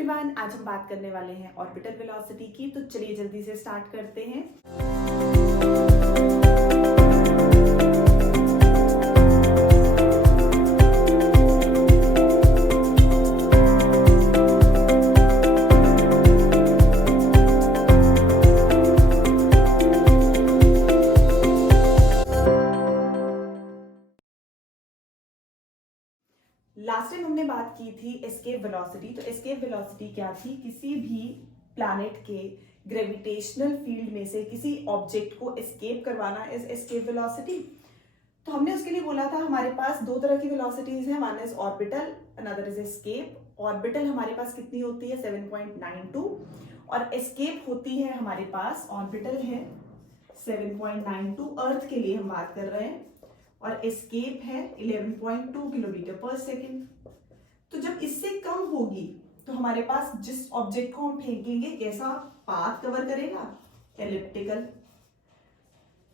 Everyone, आज हम बात करने वाले हैं ऑर्बिटल वेलोसिटी की। तो चलिए जल्दी से स्टार्ट करते हैं। लास्ट टाइम हमने बात की थी एस्केप वेलोसिटी। तो एस्केप वेलोसिटी क्या थी? किसी भी प्लैनेट के ग्रेविटेशनल फील्ड में से किसी ऑब्जेक्ट को एस्केप करवाना इज एस्केप वेलोसिटी। तो हमने उसके लिए बोला था हमारे पास दो तरह की वेलोसिटीज हैं, one is orbital, another is escape. Orbital हमारे पास कितनी होती है? 7.92 और एस्केप होती है हमारे पास, ऑर्बिटल है 7.92, अर्थ के लिए हम बात कर रहे हैं, और एस्केप है 11.2 किलोमीटर पर सेकेंड। तो जब इससे कम होगी तो हमारे पास जिस ऑब्जेक्ट को हम फेंकेंगे कैसा पाथ कवर करेगा? एलिप्टिकल।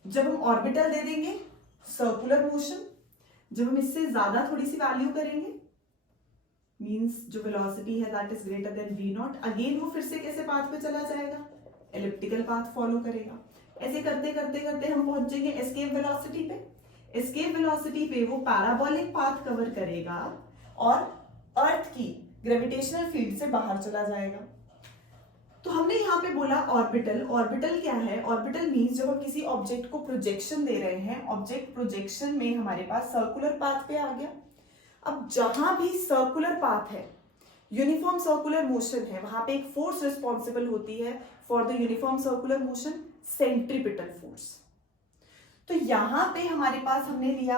जब हम ऑर्बिटल दे देंगे सर्कुलर मोशन। जब हम इससे ज्यादा थोड़ी सी वैल्यू करेंगे, मींस जो वेलोसिटी है that is greater than v0, again वो फिर से कैसे पाथ पे चला जाएगा? एलिप्टिकल पाथ फॉलो करेगा। ऐसे करते करते करते हम पहुंचेंगे एस्केप वेलोसिटी पे। एस्केप वेलोसिटी पे वो पैराबोलिक पाथ कवर करेगा और अर्थ की ग्रेविटेशनल फील्ड से बाहर चला जाएगा। तो हमने यहाँ पे बोला ऑर्बिटल। ऑर्बिटल क्या है? ऑर्बिटल मींस जब हम किसी ऑब्जेक्ट को प्रोजेक्शन दे रहे हैं, ऑब्जेक्ट प्रोजेक्शन में हमारे पास सर्कुलर पाथ पे आ गया। अब जहां भी सर्कुलर पाथ है, यूनिफॉर्म सर्कुलर मोशन है, वहां पे एक फोर्स रिस्पॉन्सिबल होती है for the uniform circular motion, centripetal force. तो यहां पे हमारे पास हमने लिया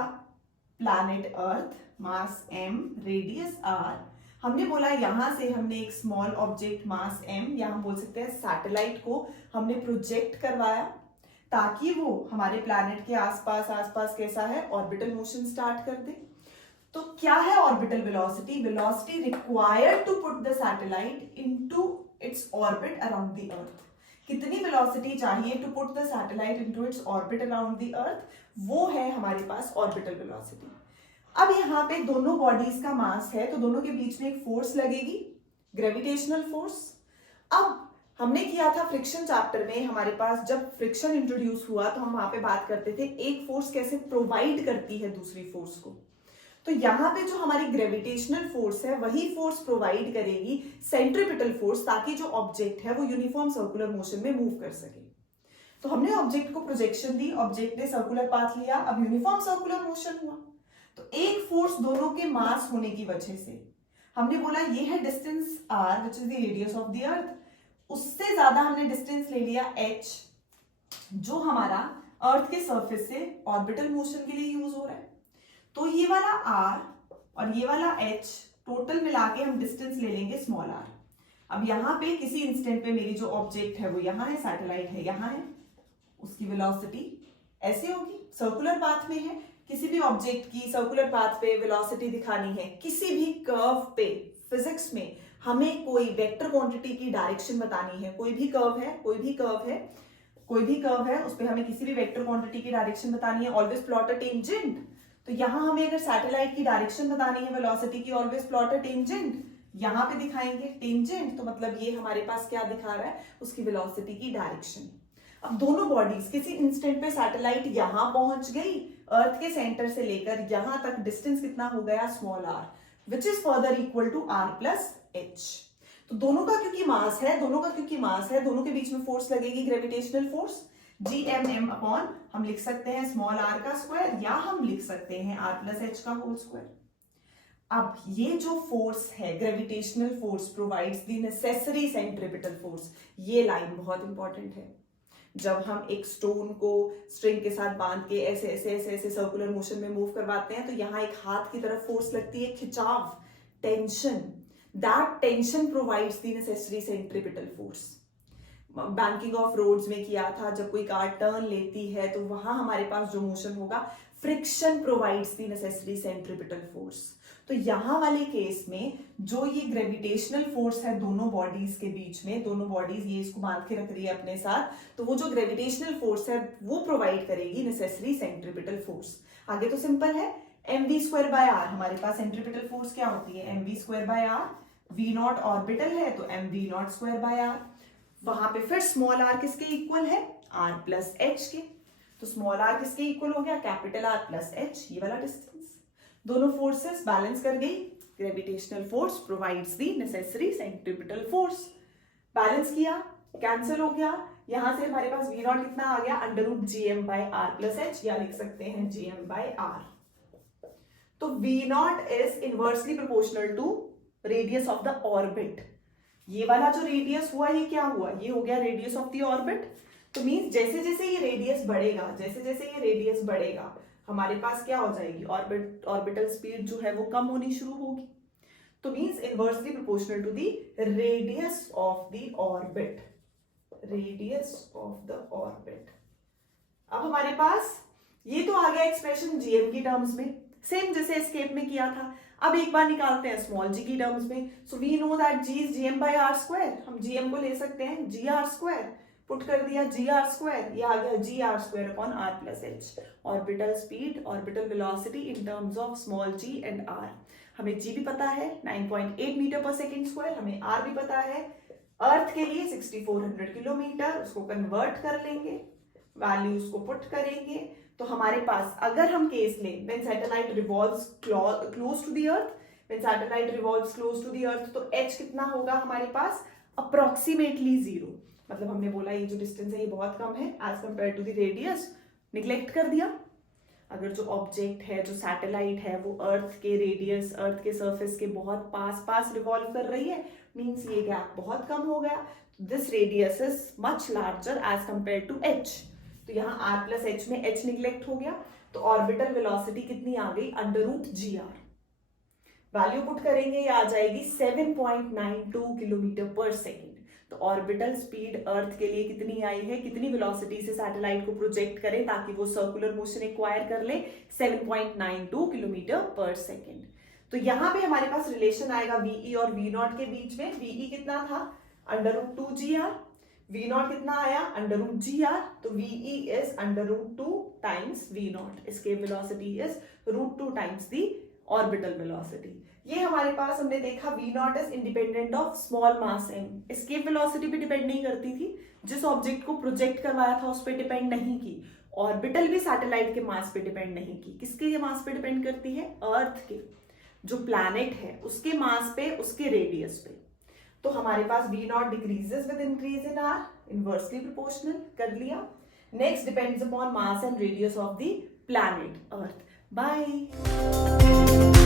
प्लैनेट अर्थ, मास m, रेडियस r। हमने बोला यहां से हमने एक स्मॉल ऑब्जेक्ट मास m, या हम बोल सकते हैं सैटेलाइट को हमने प्रोजेक्ट करवाया ताकि वो हमारे प्लैनेट के आसपास कैसा है? ऑर्बिटल मोशन स्टार्ट कर दे। तो क्या है orbital velocity? Velocity required to put the satellite into its orbit around the earth. कितनी वेलोसिटी चाहिए to put the satellite into its orbit around the earth, वो है हमारे पास ऑर्बिटल वेलोसिटी। अब यहाँ पे दोनों बॉडीज का मास है तो दोनों के बीच में एक फोर्स लगेगी, ग्रेविटेशनल फोर्स। अब हमने किया था फ्रिक्शन चैप्टर में, हमारे पास जब फ्रिक्शन इंट्रोड्यूस हुआ तो हम वहां पे बात करते थे एक फोर्स कैसे प्रोवाइड करती है दूसरी फोर्स को। तो यहाँ पे जो हमारी ग्रेविटेशनल फोर्स है वही फोर्स प्रोवाइड करेगी सेंट्रीपिटल फोर्स, ताकि जो ऑब्जेक्ट है वो यूनिफॉर्म सर्कुलर मोशन में मूव कर सके। तो हमने ऑब्जेक्ट को प्रोजेक्शन दी, ऑब्जेक्ट ने सर्कुलर पाथ लिया, अब यूनिफॉर्म सर्कुलर मोशन हुआ। तो एक फोर्स दोनों के मास होने की वजह से हमने बोला ये है distance r which is the radius of the earth, उससे ज्यादा हमने डिस्टेंस ले लिया h, जो हमारा अर्थ के सरफेस से ऑर्बिटल मोशन के लिए यूज हो रहा है। तो ये वाला r और ये वाला h टोटल मिला के हम डिस्टेंस ले लेंगे स्मॉल r। अब यहाँ पे किसी इंस्टेंट पे मेरी जो ऑब्जेक्ट है वो यहाँ है, सैटेलाइट है यहाँ है, उसकी वेलोसिटी ऐसे होगी, सर्कुलर पाथ में है। किसी भी ऑब्जेक्ट की सर्कुलर पाथ पे वेलोसिटी दिखानी है, किसी भी कर्व पे, फिजिक्स में हमें कोई वेक्टर क्वांटिटी की डायरेक्शन बतानी है, कोई भी कर्व है उस पे हमें किसी भी वेक्टर क्वांटिटी की डायरेक्शन बतानी है, ऑलवेज प्लॉट अ टेंजेंट। तो यहां हमें अगर सैटेलाइट की डायरेक्शन बतानी है वेलोसिटी की, ऑलवेज प्लॉट अ टेंजेंट, यहां पे दिखाएंगे टेंजेंट, तो मतलब ये हमारे पास क्या दिखा रहा है? उसकी वेलोसिटी की डायरेक्शन। अब दोनों बॉडीज, किसी इंस्टेंट पे सैटेलाइट यहां पहुंच गई, अर्थ के सेंटर से लेकर यहां तक डिस्टेंस कितना हो गया? Small r, which is further equal to r plus h। तो दोनों का क्योंकि मास है, दोनों के बीच में फोर्स लगेगी, ग्रेविटेशनल फोर्स gmm अपॉन, हम लिख सकते हैं स्मॉल r का स्क्वायर, या हम लिख सकते हैं r प्लस h का होल स्क्वायर। अब ये जो फोर्स है, gravitational force provides the necessary centripetal force. ये लाइन बहुत इंपॉर्टेंट है। जब हम एक स्टोन को स्ट्रिंग के साथ बांध के ऐसे ऐसे ऐसे ऐसे सर्कुलर मोशन में मूव करवाते हैं तो यहाँ एक हाथ की तरफ फोर्स लगती है, खिंचाव, tension. That tension provides the necessary centripetal force. Banking of roads में किया था, जब कोई कार टर्न लेती है तो वहां हमारे पास जो मोशन होगा, friction provides the necessary centripetal force. तो यहां वाले केस में जो ये ग्रेविटेशनल फोर्स है दोनों बॉडीज के बीच में, दोनों बॉडीज ये इसको बांध के रख रही है अपने साथ, तो वो जो ग्रेविटेशनल फोर्स है वो प्रोवाइड करेगी नेसेसरी सेंट्रीपिटल फोर्स। आगे तो सिंपल है, mv स्क्वायर बाय r, हमारे पास सेंट्रीपिटल फोर्स क्या होती है? mv square by r, V not orbital है तो M V not square by R. वहां पे फिर स्मॉल आर किसके इक्वल है, आर प्लस एच के, तो स्मॉल आर किसके इक्वल हो गया, कैपिटल आर प्लस एच, ये वाला डिस्टेंस। दोनों फोर्सेस बैलेंस कर गई, gravitational force provides the necessary centripetal force. Balance किया, कैंसिल हो गया, यहां से हमारे पास वी नॉट कितना आ गया, under root G M by R plus H, या लिख सकते हैं जी एम बाई आर। तो V not is inversely proportional to radius of the orbit. ये वाला जो रेडियस हुआ ये क्या हुआ, ये हो गया रेडियस ऑफ द ऑर्बिट। तो मींस जैसे जैसे ये रेडियस बढ़ेगा, जैसे जैसे ये रेडियस बढ़ेगा, हमारे पास क्या हो जाएगी, ऑर्बिटल स्पीड जो है वो कम होनी शुरू होगी। तो means inversely proportional to the radius of the orbit, radius of the orbit. अब हमारे पास ये तो आ गया एक्सप्रेशन जीएम की टर्म्स में, सेम जैसे एस्केप में किया था। अब एक बार निकालते हैं स्मॉल जी की टर्म्स में। So we know that G is GM by R square, हम जीएम को ले सकते हैं जी आर स्क्वायर, पुट कर दिया जी आर स्क्वायर, ये आ गया g R square upon R plus H. Orbital speed, orbital velocity in terms of small g and R. हमें जी भी पता है 9.8 मीटर पर सेकेंड स्क्वायर, हमें आर भी पता है, अर्थ के लिए 6400 किलोमीटर, उसको कन्वर्ट कर लेंगे, वैल्यूज को पुट करेंगे, तो हमारे पास अगर हम केस लें when satellite revolves close to the earth, when satellite revolves close to the earth, तो एच कितना होगा हमारे पास, अप्रोक्सीमेटली 0। मतलब हमने बोला ये जो डिस्टेंस है ये बहुत कम है as compare to the radius, neglect कर दिया। अगर जो ऑब्जेक्ट है, जो सैटेलाइट है, वो अर्थ के रेडियस, अर्थ के सरफेस के बहुत पास पास रिवॉल्व कर रही है, मींस ये गैप बहुत कम हो गया, this radius is much larger as compare to H. तो यहाँ आर प्लस एच में एच निग्लेक्ट हो गया, तो ऑर्बिटल वेलोसिटी कितनी आ गई, under root G R. Value put करेंगे, ये आ जाएगी 7.92 किलोमीटर पर सेकेंड। तो ऑर्बिटल स्पीड अर्थ के लिए कितनी आई है, कितनी वेलोसिटी से सैटेलाइट को प्रोजेक्ट करें ताकि वो सर्कुलर मोशन एक्वायर कर ले, 7.92 किलोमीटर पर सेकेंड। तो यहाँ पे हमारे पास रिलेशन आएगा वीई और वी नॉट के बीच में। वीई कितना था, under root 2 G R, V not कितना आया, अंडर रूट जी आर, तो V E is under root 2 times V not, escape velocity is root 2 times the orbital velocity. ये हमारे पास हमने देखा V not is independent of small mass M, escape velocity पे depend नहीं करती थी, जिस ऑब्जेक्ट को प्रोजेक्ट करवाया था उस पर डिपेंड नहीं की। ऑर्बिटल भी सैटेलाइट के मास पे डिपेंड नहीं की, किसके ये मास पे डिपेंड करती है, अर्थ के, जो प्लैनेट है उसके मास पे, उसके रेडियस पे। तो हमारे पास v naught decreases with increase in R, inversely proportional कर लिया। Next depends upon mass and radius of the planet Earth. Bye.